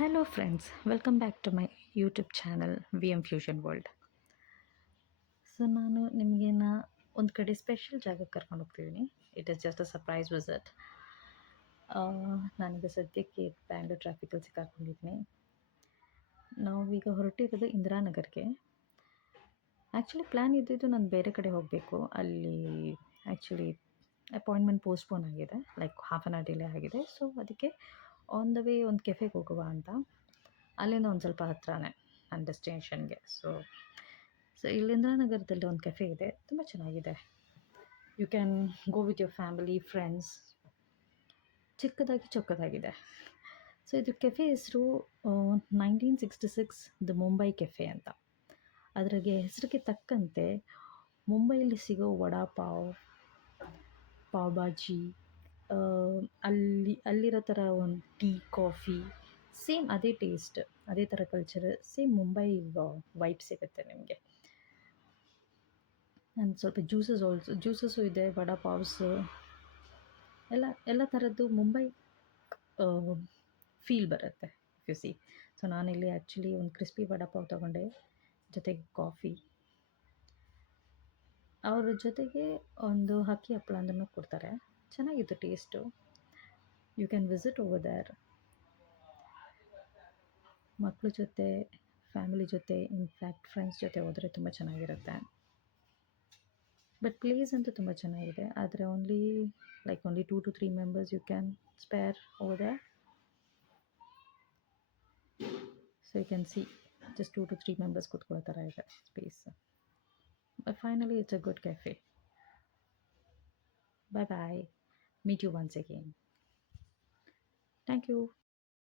Hello friends, welcome back to my YouTube channel VM fusion world. So ನಾನು ನಿಮಗೇನ ಒಂದು ಕಡೆ ಸ್ಪೆಷಲ್ ಜಾಗಕ್ಕೆ ಕರ್ಕೊಂಡು ಹೋಗ್ತಿದ್ದೀನಿ. It is just a surprise visit. ನಾನೀಗ ಸದ್ಯಕ್ಕೆ ಬ್ಯಾಂಗ್ಳೂರ್ ಟ್ರಾಫಿಕಲ್ಲಿ ಸಿಕ್ಕಾಕೊಂಡಿದ್ದೀನಿ. ನಾವೀಗ ಹೊರಟಿರೋದು ಇಂದಿರಾನಗರ್ಗೆ. ಆ್ಯಕ್ಚುಲಿ ಪ್ಲ್ಯಾನ್ ಇದ್ದಿದ್ದು ನಾನು ಬೇರೆ ಕಡೆ ಹೋಗಬೇಕು. ಅಲ್ಲಿ ಆ್ಯಕ್ಚುಲಿ ಅಪಾಯಿಂಟ್ಮೆಂಟ್ ಪೋಸ್ಟ್‌ಪೋನ್ ಆಗಿದೆ. Like half an hour delay ಆಗಿದೆ. ಸೊ ಅದಕ್ಕೆ ಆನ್ ದ ವೇ ಒಂದು ಕೆಫೆಗೆ ಹೋಗುವ ಅಂತ. ಅಲ್ಲಿಂದ ಒಂದು ಸ್ವಲ್ಪ ಹತ್ರನೇ ನನ್ನ ಡೆಸ್ಟಿನೇಷನ್‌ಗೆ. ಸೊ ಇಲ್ಲಿ ಇಂದಿರಾನಗರದಲ್ಲಿ ಒಂದು ಕೆಫೆ ಇದೆ. ತುಂಬ ಚೆನ್ನಾಗಿದೆ. You can go with your family, friends. ಚಿಕ್ಕದಾಗಿ ಚೊಕ್ಕದಾಗಿದೆ. ಸೊ ಇದ್ರ ಕೆಫೆ ಹೆಸರು 1966 ದ ಮುಂಬೈ ಕೆಫೆ ಅಂತ. ಅದ್ರಾಗೆ ಹೆಸರಿಗೆ ತಕ್ಕಂತೆ ಮುಂಬೈಯಲ್ಲಿ ಸಿಗೋ ವಡಾ ಪಾವ್, ಪಾವ್ ಭಾಜಿ, ಅಲ್ಲಿರೋ ಥರ ಒಂದು ಟೀ, ಕಾಫಿ ಸೇಮ್ ಅದೇ ಟೇಸ್ಟ್, ಅದೇ ಥರ ಕಲ್ಚರ್, ಸೇಮ್ ಮುಂಬೈ ವೈಬ್ ಸಿಗುತ್ತೆ ನಿಮಗೆ. ಆ್ಯಂಡ್ ಸ್ವಲ್ಪ ಜ್ಯೂಸಸ್ಸು ಇದೆ, ವಡಾ ಪಾವ್ಸು ಎಲ್ಲ ಥರದ್ದು ಮುಂಬೈ ಫೀಲ್ ಬರುತ್ತೆ ಇಫ್ ಯು ಸಿ. ಸೊ ನಾನಿಲ್ಲಿ ಆ್ಯಕ್ಚುಲಿ ಒಂದು ಕ್ರಿಸ್ಪಿ ವಡಾ ಪಾವ್ ತೊಗೊಂಡೆ, ಜೊತೆಗೆ ಕಾಫಿ. ಅವ್ರ ಜೊತೆಗೆ ಒಂದು ಹಕ್ಕಿ ಹಪ್ಪಳನೂ ಕೊಡ್ತಾರೆ. ಚೆನ್ನಾಗಿತ್ತು taste. You can visit over there. ಮಕ್ಳ ಜೊತೆ, ಫ್ಯಾಮಿಲಿ ಜೊತೆ, ಇನ್ಫ್ಯಾಕ್ಟ್ ಫ್ರೆಂಡ್ಸ್ ಜೊತೆ ಹೋದರೆ ತುಂಬ ಚೆನ್ನಾಗಿರುತ್ತೆ. ಬಟ್ ಪ್ಲೇಸ್ ಅಂತೂ ತುಂಬ ಚೆನ್ನಾಗಿದೆ. ಆದರೆ only 2 to 3 members you can spare over there. So you can see just 2 to 3 members ಕೂತ್ಕೊಳ್ಳೋ ಥರ ಇದೆ space. But finally, it's a good cafe. Bye bye. Meet you once again. Thank you.